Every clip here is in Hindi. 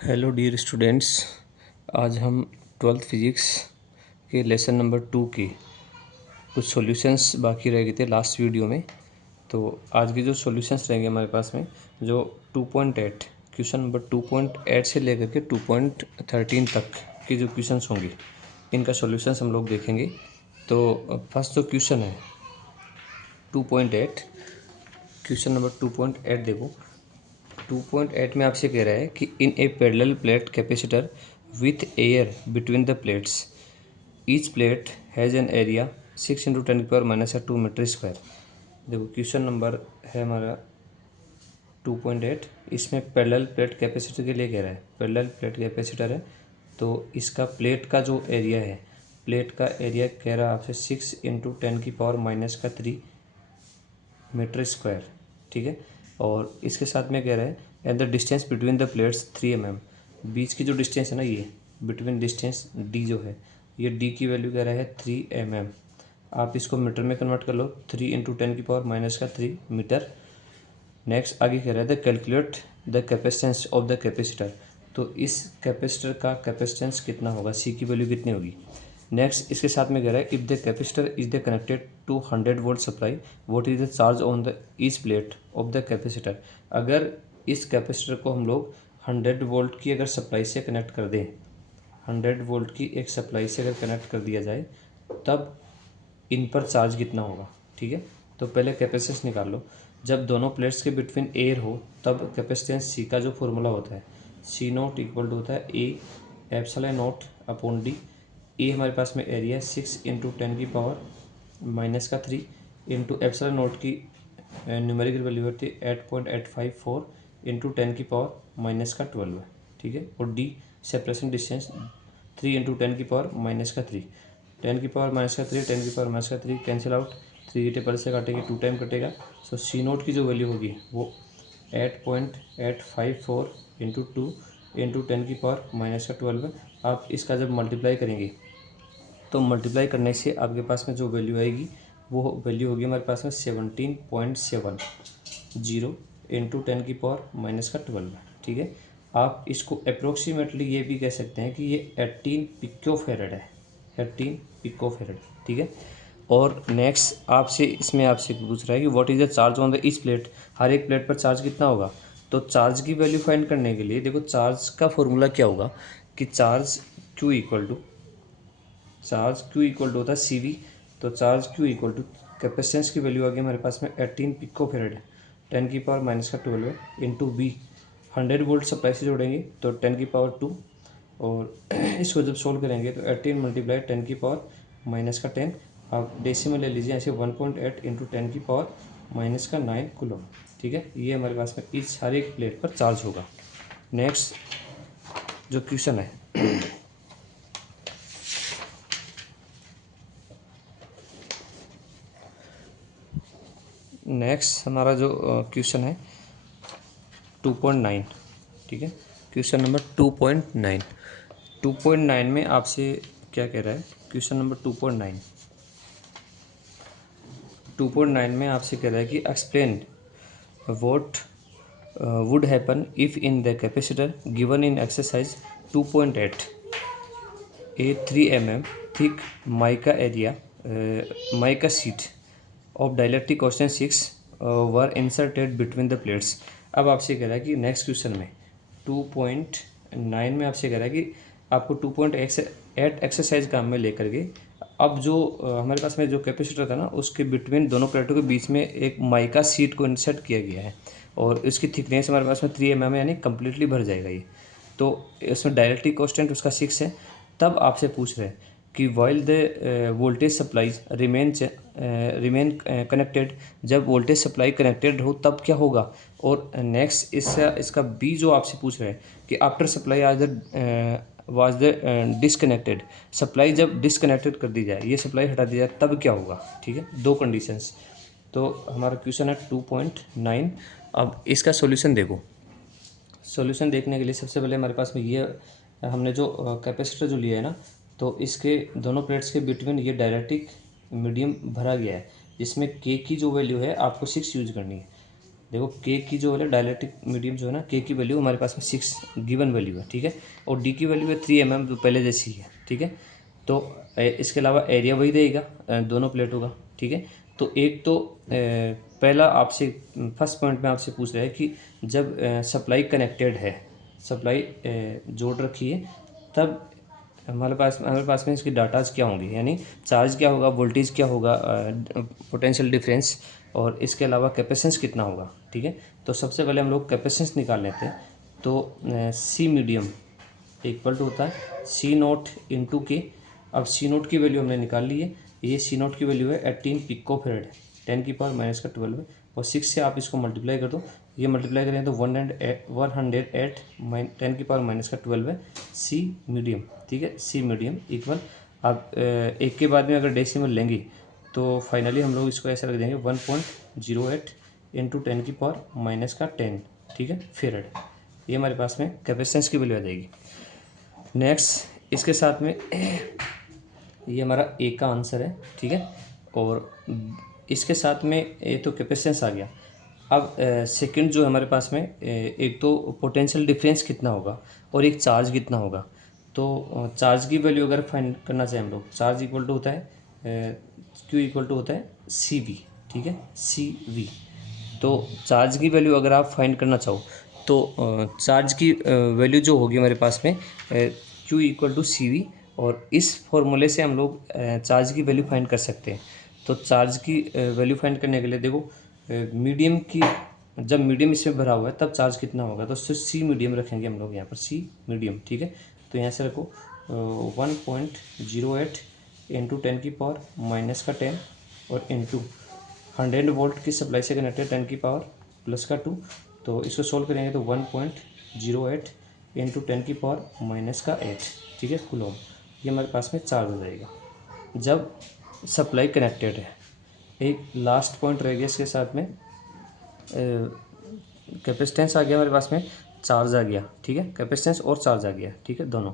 Hello dear students. आज हम ट्वेल्थ फिजिक्स के लेसन नंबर 2 की कुछ सॉल्यूशंस बाकी रह गए थे लास्ट वीडियो में। तो आज की जो सॉल्यूशंस रहेंगे हमारे पास में जो 2.8 क्वेश्चन नंबर 2.8 से लेकर के 2.13 तक के जो क्वेश्चंस होंगे इनका सॉल्यूशंस हम लोग देखेंगे। तो फर्स्ट जो क्वेश्चन है 2.8, क्वेश्चन नंबर 2.8 देखो। 2.8 में आपसे कह रहा है कि in a parallel plate capacitor with air between the plates each plate has an area 6 × 10⁻² metre square. देखो क्वेश्चन नंबर है हमारा 2.8। इसमें पैरेलल प्लेट कैपेसिटर के लिए कह रहा है, पैरेलल प्लेट कैपेसिटर है तो इसका प्लेट का जो एरिया है, प्लेट का एरिया कह रहा है आपसे 6 × 10⁻³ मीटर स्क्वायर। ठीक है। और इसके साथ में कह रहा है and the distance between the plates 3 mm। बीच की जो डिस्टेंस है ना, ये बिटवीन डिस्टेंस डी जो है, ये डी की वैल्यू कह रहा है 3 mm। आप इसको मीटर में कन्वर्ट कर लो, 3 × 10⁻³ मीटर। नेक्स्ट आगे कह रहा है the calculate the capacitance of the capacitor. तो इस कैपेसिटर का कैपेसिटेंस कितना होगा, सी की वैल्यू कितनी होगी। नेक्स्ट इसके साथ में कह रहा है if the capacitor is the connected to 100 volt supply what is the charge on the each plate of the capacitor. अगर इस कैपेसिटर को हम लोग 100 वोल्ट की अगर सप्लाई से कनेक्ट कर दें, 100 वोल्ट की एक सप्लाई से अगर कनेक्ट कर दिया जाए तब इन पर चार्ज कितना होगा। ठीक है। तो पहले कैपेसिटेंस निकाल लो। जब दोनों प्लेट्स के बिटवीन एयर हो तब कैपेसिटेंस सी का जो फॉर्मूला होता है C0 इक्वल टू होता है A ε0/d। ए हमारे पास में एरिया 6 × 10⁻³ इंटू ε0 की न्यूमेरिकल वैल्यू होती है 8.854 इंटू 10⁻⁻12 है। ठीक है। और D separation distance 3 × 10⁻⁻3 10⁻⁻3 10⁻⁻3 cancel out, 3 table से काटेंगे 2 टाइम कटेगा। सो C0 की जो वैल्यू होगी वो 8.854 इंटू 2 इंटू 10⁻⁻12 है। आप इसका जब मल्टीप्लाई करेंगे तो मल्टीप्लाई करने से आपके पास में जो वैल्यू आएगी वो वैल्यू होगी हमारे पास में 17.70 इंटू 10⁻⁻12। ठीक है। आप इसको अप्रोक्सीमेटली ये भी कह सकते हैं कि ये 18 पिकोफैरड है, 18 पिकोफैरड। ठीक है। और नेक्स्ट आपसे इसमें आपसे पूछ रहा है कि what is the charge on the each plate. हर एक प्लेट पर चार्ज कितना होगा। तो चार्ज की वैल्यू फाइंड करने के लिए देखो चार्ज का फॉर्मूला क्या होगा कि चार्ज Q इक्वल टू होता है CV। तो charge Q equal to capacitance की वैल्यू आ गई हमारे पास में 18 picofarad 10⁻⁻² into V 100 volt supply से जोड़ेंगे तो 10⁻²। और इसको जब सोल्व करेंगे तो 18 × 10⁻⁻10। आप डेसिमल ले लीजिए ऐसे 1.8 इंटू 10⁻⁻9 कूलम। ठीक है। ये हमारे पास में इस हर एक प्लेट पर चार्ज होगा। नेक्स्ट जो क्वेश्चन है नेक्स्ट हमारा जो क्वेश्चन है 2.9। ठीक है। Question number 2.9। 2.9 में आपसे क्या कह रहा है, क्वेश्चन नंबर 2.9 में आपसे कह रहा है कि explain what would happen if in the capacitor given in exercise 2.8 A 3 mm thick mica area mica sheet of dielectric constant 6 were inserted between the plates. अब आपसे कह रहा है कि नेक्स्ट क्वेश्चन में 2.9 में आपसे कह रहा है कि आपको 2.8 एक्सरसाइज काम में लेकर के अब जो हमारे पास में जो कैपेसिटर था ना उसके बिटवीन दोनों प्लेटों के बीच में एक माइका शीट को इंसर्ट किया गया है और इसकी थिकनेस हमारे पास में 3 mm यानी कम्प्लीटली भर जाएगा ये। तो इसमें डायरेक्टली कांस्टेंट उसका 6 है। तब आपसे पूछ रहे हैं कि while the voltage supplies remain connected, जब वोल्टेज सप्लाई कनेक्टेड हो तब क्या होगा। और नेक्स्ट इसका बी जो आपसे पूछ रहे हैं कि after supply was the disconnected, supply जब डिसकनेक्टेड कर दी जाए, ये सप्लाई हटा दी जाए तब क्या होगा। ठीक है। दो कंडीशंस। तो हमारा क्वेश्चन है 2.9। अब इसका सॉल्यूशन देखो। सॉल्यूशन देखने के लिए सबसे पहले हमारे पास में ये हमने जो कैपेसिटर जो लिया है ना, तो इसके दोनों प्लेट्स के बिटवीन ये डायरेक्ट्रिक मीडियम भरा गया है जिसमें K की जो वैल्यू है आपको 6 यूज करनी है। देखो के की जो है डायलेक्ट्रिक मीडियम जो है ना, के की वैल्यू हमारे पास में 6 गिवन वैल्यू है, ठीक है, और डी की वैल्यू है 3 mm, तो पहले जैसी है, ठीक है। तो इसके अलावा एरिया वही रहेगा दोनों प्लेटों का, ठीक है। तो एक तो पहला आपसे फर्स्ट पॉइंट में आपसे पूछ रहा है कि जब सप्लाई कनेक्टेड है, सप्लाई जोड़ रखी है, तब हमारे पास में इसकी डाटाज क्या होंगे, यानी चार्ज क्या होगा, वोल्टेज क्या होगा, पोटेंशियल डिफरेंस, और इसके अलावा कैपेसिटेंस कितना होगा, ठीक है। तो सबसे पहले हम लोग कैपेसिटेंस निकाल लेते हैं। तो सी मीडियम इक्वल टू होता है सी नोट इंटू के। अब सी नोट की वैल्यू हमने निकाल ली है, ये सी नोट की वैल्यू है 18 पिकोफैराड, 10⁻⁻12 है, और 6 से आप इसको मल्टीप्लाई कर दो, ये मल्टीप्लाई करें तो 108 10⁻⁻12 है सी मीडियम, ठीक है। सी मीडियम इक्वल, आप एक के बाद में अगर डेसिमल लेंगे तो फाइनली हम लोग इसको ऐसे रख देंगे 1.08 इंटू 10⁻⁻10, ठीक है, फेरड। ये हमारे पास में कैपेसिटेंस की वैल्यू आ जाएगी। नेक्स्ट इसके साथ में ये हमारा ए का आंसर है, ठीक है, और इसके साथ में ये तो कैपेसिटेंस आ गया। अब सेकंड जो हमारे पास में एक तो पोटेंशियल डिफरेंस कितना होगा और एक चार्ज कितना होगा। तो चार्ज की वैल्यू अगर फाइंड करना चाहें हम लोग, चार्ज इक्वल टू होता है क्यू इक्वल टू होता है सी वी, ठीक है, सी वी। तो चार्ज की वैल्यू अगर आप फाइंड करना चाहो तो चार्ज की वैल्यू जो होगी हमारे पास में Q equal to C V, और इस फॉर्मूले से हम लोग चार्ज की वैल्यू फाइंड कर सकते हैं। तो चार्ज की वैल्यू फाइंड करने के लिए देखो मीडियम की, जब मीडियम इसमें भरा हुआ है तब चार्ज कितना होगा, तो सी मीडियम रखेंगे हम लोग यहाँ पर, सी मीडियम, ठीक है। तो यहाँ से रखो 1.08 इंटू 10⁻⁻10 और इंटू 100 वोल्ट की सप्लाई से कनेक्टेड 10⁻+2। तो इसको सोल्व करेंगे तो 1.08 इंटू 10⁻⁻8, ठीक है, कूलम। ये हमारे पास में चार्ज हो जाएगा जब सप्लाई कनेक्टेड है। एक लास्ट पॉइंट रह गया इसके साथ में, कैपेसिटेंस आ गया हमारे पास में, चार्ज आ गया, ठीक है, कैपेसिटेंस और चार्ज आ गया, ठीक है, दोनों।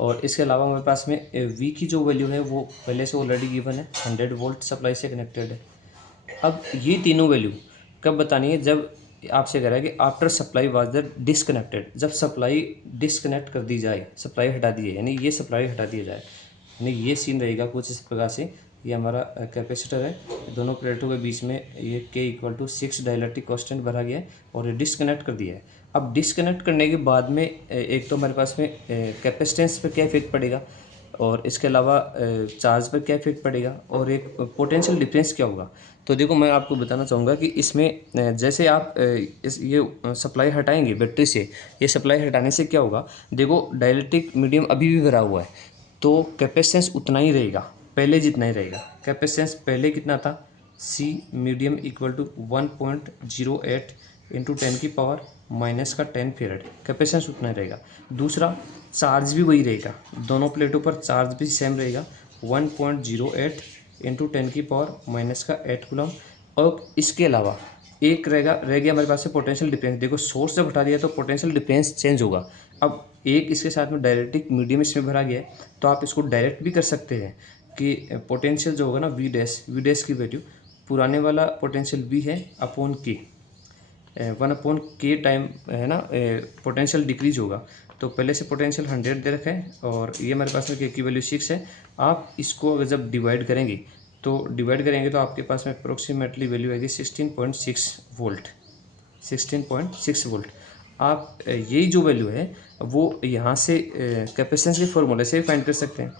और इसके अलावा हमारे पास में वी की जो वैल्यू है वो पहले से ऑलरेडी गिवन है, 100 वोल्ट सप्लाई से कनेक्टेड है। अब ये तीनों वैल्यू कब बतानी है, जब आपसे कह रहा है कि after supply was the disconnected, जब सप्लाई डिसकनेक्ट कर दी जाए, सप्लाई हटा दी जाए, यानी ये सप्लाई हटा दिया जाए, यानी ये सीन रहेगा कुछ इस प्रकार से। ये हमारा कैपेसिटर है, दोनों प्लेटों के बीच में ये के इक्वल टू 6 डाइलेक्ट्रिक कांस्टेंट भरा गया है और ये डिसकनेक्ट कर दिया है। अब डिसकनेक्ट करने के बाद में एक तो हमारे पास में कैपेसिटेंस पर क्या इफेक्ट पड़ेगा, और इसके अलावा चार्ज पर क्या इफेक्ट पड़ेगा, और एक पोटेंशियल डिफरेंस क्या होगा। तो देखो मैं आपको बताना चाहूँगा कि इसमें जैसे आप ये सप्लाई हटाएंगे बैटरी से, ये सप्लाई हटाने से क्या होगा, देखो डाइलेक्ट्रिक मीडियम अभी भी भरा हुआ है, तो कैपेसिटेंस उतना ही रहेगा, पहले जितना ही रहेगा। कैपेसिटेंस पहले कितना था, C medium equal to 1.08 into 10⁻⁻10 farad, capacitance उतना ही रहेगा। दूसरा चार्ज भी वही रहेगा, दोनों प्लेटों पर चार्ज भी सेम रहेगा, 1.08 इंटू 10⁻⁻8 कूलम। और इसके अलावा एक रह गया हमारे पास से पोटेंशियल डिफरेंस। देखो सोर्स जब हटा दिया तो पोटेंशियल डिफरेंस चेंज होगा। अब एक इसके साथ में डायरेक्टिक मीडियम इसमें भरा गया है, तो आप इसको डायरेक्ट भी कर सकते हैं कि पोटेंशियल जो होगा ना वी डैश की वैल्यू, पुराने वाला पोटेंशियल वी है अपॉन के, 1/k टाइम है ना, पोटेंशियल डिक्रीज होगा। तो पहले से पोटेंशियल 100 दे रखा है और ये हमारे पास में के की वैल्यू 6 है। आप इसको अगर जब डिवाइड करेंगे तो आपके पास में अप्रोक्सीमेटली वैल्यू आएगी 16.6 वोल्ट, 16.6 वोल्ट। आप यही जो वैल्यू है वो यहाँ से कैपेसिटेंस के फॉर्मूले से फाइंड कर सकते हैं।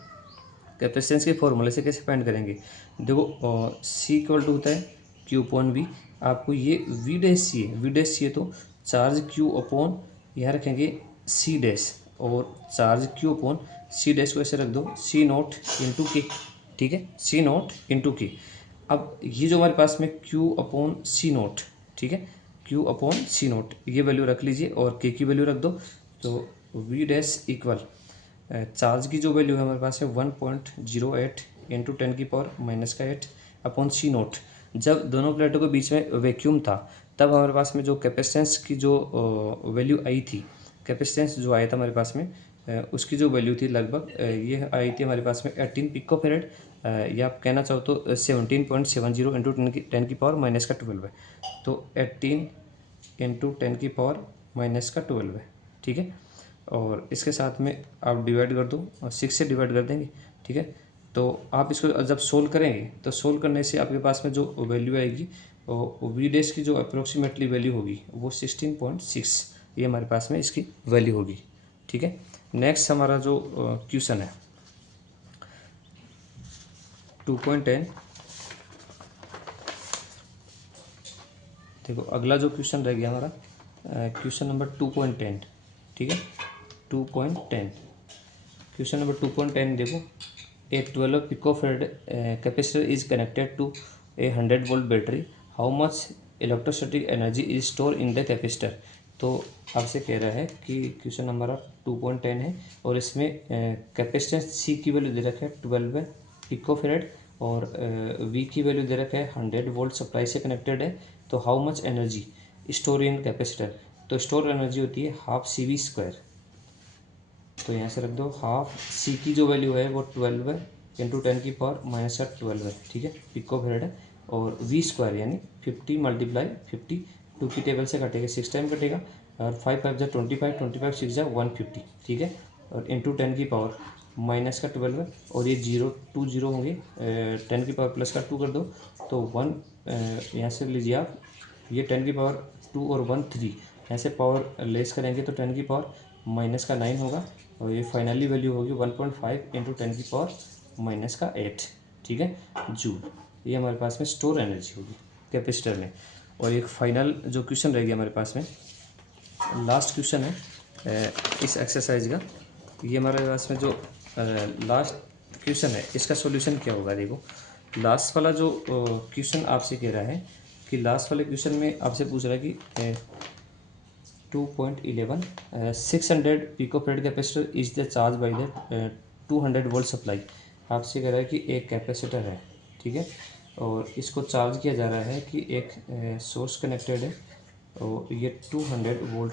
कैपेसिटेंस के फॉर्मूले से कैसे फाइंड करेंगे, देखो सी इक्वल टू होता है क्यू अपॉन वी। आपको ये वी डैश चाहिए तो चार्ज क्यू अपॉन यहाँ रखेंगे सी डैश, और charge Q upon C dash को ऐसे रख दो सी नोट इंटू के, ठीक है, सी नोट इंटू के। अब ये जो हमारे पास में क्यू अपॉन सी नोट, ठीक है, क्यू अपॉन सी नोट, ये वैल्यू रख लीजिए और के की वैल्यू रख दो। तो वी डैश इक्वल चार्ज की जो वैल्यू है हमारे पास है 1.08 इंटू 10⁻⁻8 अपॉन सी नोट। जब दोनों प्लेटों के बीच में वैक्यूम था तब हमारे पास में जो कैपेसिटेंस की जो वैल्यू आई थी, कैपेसिटेंस जो आया था हमारे पास में उसकी जो वैल्यू थी लगभग ये आई थी हमारे पास में 18 पिकोफैराड, या आप कहना चाहो तो 17.70 इंटू 10⁻⁻12 है। तो 18 इंटू 10⁻⁻12 है, ठीक है। और इसके साथ में आप डिवाइड कर दो और 6 से डिवाइड कर देंगे, ठीक है। तो आप इसको जब सोल्व करेंगे तो सोल्व करने से आपके पास में जो वैल्यू आएगी वो वी डैश की जो अप्रोक्सीमेटली वैल्यू होगी वो 16.6, ये हमारे पास में इसकी वैल्यू होगी, ठीक है। नेक्स्ट हमारा जो क्वेश्चन है 2.10, देखो अगला जो क्वेश्चन रह गया हमारा क्वेश्चन नंबर 2.10, ठीक है। 2.10 क्वेश्चन नंबर 2.10 देखो, A 12 picofarad capacitor is connected to A 100 volt battery, how much electrostatic energy is store in the capacitor. तो आपसे कह रहा है कि क्वेश्चन नंबर 2.10 है और इसमें कैपेसिटेंस सी की वैल्यू दे रखा है 12 पिकोफैराड और वी की वैल्यू दे रखा है 100 वोल्ट सप्लाई से कनेक्टेड है। तो how much energy store in capacitor, तो स्टोर एनर्जी होती है हाफ सी वी स्क्वायर। तो यहाँ से रख दो हाफ सी की जो वैल्यू है वो 12 है इंटू 10⁻⁻12 है, ठीक है, पिकोफैराड है। और वी स्क्वायर यानी 50 × 50, 2 की टेबल से कटेगा 6 टाइम कटेगा और 5 5 जा 25, 25 6 जा 150, ठीक है। और इंटू 10⁻⁻12 है और ये 0 2 0 होंगे, 10⁻+2 कर दो तो 1, यहाँ से लीजिए आप ये 10⁻2 और 1 3, यहाँ से पावर लेस करेंगे तो 10⁻⁻9 होगा और ये फाइनली वैल्यू होगी 1.5 इंटू 10⁻⁻8, ठीक है, जूल। ये हमारे पास में स्टोर एनर्जी होगी कैपेसिटर में। और एक फाइनल जो क्वेश्चन रहेगी हमारे पास में, लास्ट क्वेश्चन है इस एक्सरसाइज का, ये हमारे पास में जो लास्ट क्वेश्चन है इसका सॉल्यूशन क्या होगा। देखो लास्ट वाला जो क्वेश्चन आपसे कह रहा है कि लास्ट वाले क्वेश्चन में आपसे पूछ रहा है कि 2.11 600 picofarad capacitor is the charge by the 200 volt supply. आपसे कह रहा है कि एक कैपेसिटर है, ठीक है, और इसको चार्ज किया जा रहा है कि एक सोर्स कनेक्टेड है और ये 200 वोल्ट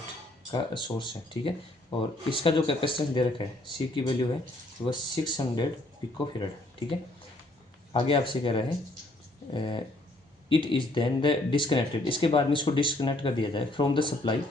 का सोर्स है, ठीक है। और इसका जो कैपेसिटेंस दे रखा है सी की वैल्यू है वह 600 पिकोफैराड, ठीक है। आगे आपसे कह रहा है it is then the disconnected, इसके बाद में इसको डिसकनेक्ट कर दिया जाए from the supply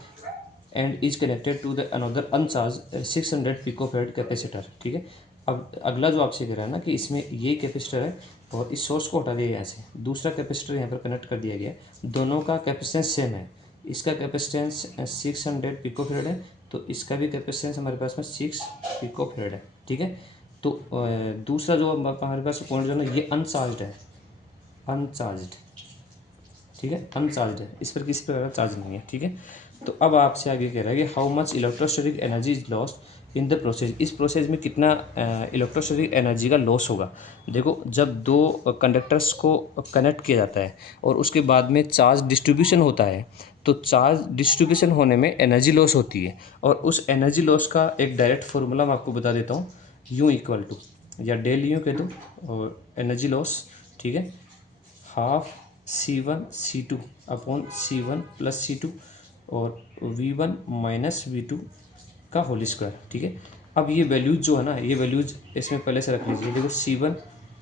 and is connected to the another uncharge 600 picofarad capacitor, ठीक है। अब अगला जो आपसे कह रहा है ना कि इसमें ये कैपेसिटर है और इस सोर्स को हटा दिया यहाँ से, दूसरा कैपेसिटर यहाँ पर कनेक्ट कर दिया गया, दोनों का कैपेसिटेंस सेम है। इसका कैपेसिटेंस 600 पिकोफैराड है तो इसका भी कैपेसिटेंस हमारे पास में 6 पिकोफैराड है, ठीक है। तो दूसरा जो हमारे पास पॉइंट जो है ना ये अनचार्ज है, अनचार्ज, ठीक है, अनचार्ज है, इस पर किसी प्रकार चार्ज नहीं है, ठीक है। तो अब आपसे आगे कह रहा है कि how much electrostatic energy is lost in the process, इस प्रोसेस में कितना इलेक्ट्रोस्टैटिक एनर्जी का लॉस होगा। देखो जब दो कंडक्टर्स को कनेक्ट किया जाता है और उसके बाद में चार्ज डिस्ट्रीब्यूशन होता है तो चार्ज डिस्ट्रीब्यूशन होने में एनर्जी लॉस होती है और उस एनर्जी लॉस का एक डायरेक्ट फार्मूला मैं आपको बता देता हूँ, यू इक्वल टू या डेल यू कह दो और एनर्जी लॉस, ठीक है, half C1 C2 upon C1 plus C2 और V1 माइनस V2 का होल स्क्वायर, ठीक है। अब ये वैल्यूज जो है ना ये वैल्यूज इसमें पहले से रख लीजिए। देखो C1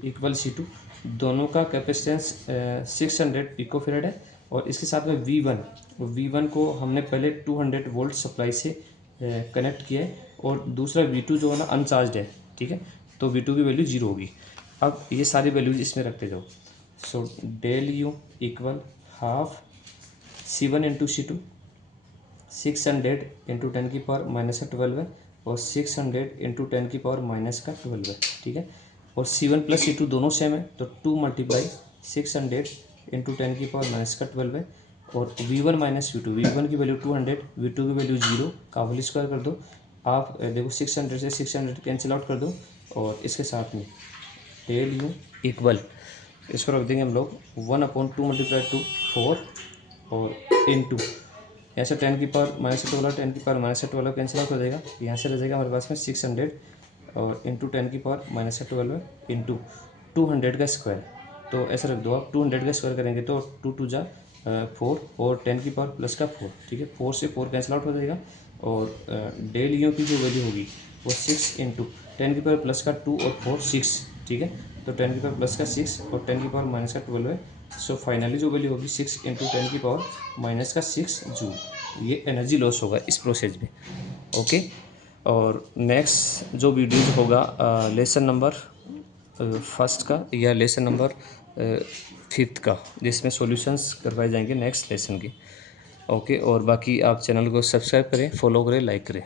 इक्वल C2, दोनों का कैपेसिटेंस 600 पिकोफैराड है और इसके साथ में V1 को हमने पहले 200 वोल्ट सप्लाई से कनेक्ट किया है और दूसरा V2 जो है ना अनचार्ज है, ठीक है, तो V2 की वैल्यू 0 होगी। अब ये सारी वैल्यूज इसमें रखते जाओ। So del U equal half C1 into C2, 600 इंटू 10⁻⁻12 है और 600 इंटू 10⁻⁻12 है, ठीक है। और C1 प्लस C2 दोनों सेम है तो 2 × 600 इंटू 10⁻⁻12 है और V1 माइनस V2 की वैल्यू 200, V2 की वैल्यू 0 का होल स्क्वायर कर दो। आप देखो 600 से 600 कैंसिल आउट कर दो और इसके साथ में डेल यू इक्वल इसको रख देंगे हम लोग 1/2 × 2 4 और इंटू ऐसे 10⁻⁻12 10⁻⁻12 कैंसिल आउट हो जाएगा, यहाँ से रह जाएगा हमारे पास में 600 और इंटू 10⁻⁻12 इंटू 200 का स्क्वायर। तो ऐसे रख दो आप 200 का स्क्वायर करेंगे तो 2 2 जा 4 और 10⁻+4, ठीक है, 4 से 4 कैंसिल आउट हो जाएगा और डेल यू की जो वैल्यू होगी वो 6 इंटू 10⁻+2 और 4 6, ठीक है, तो 10⁻+6 और 10⁻⁻12 है सो फाइनली जो वैल्यू होगी 6 × 10⁻⁻6 जूल, ये एनर्जी लॉस होगा इस प्रोसेस में। ओके, और नेक्स्ट जो वीडियोज होगा लेसन नंबर फर्स्ट का या लेसन नंबर 5th का, जिसमें सॉल्यूशंस करवाए जाएंगे नेक्स्ट लेसन के। ओके, और बाकी आप चैनल को सब्सक्राइब करें, फॉलो करें, लाइक करें।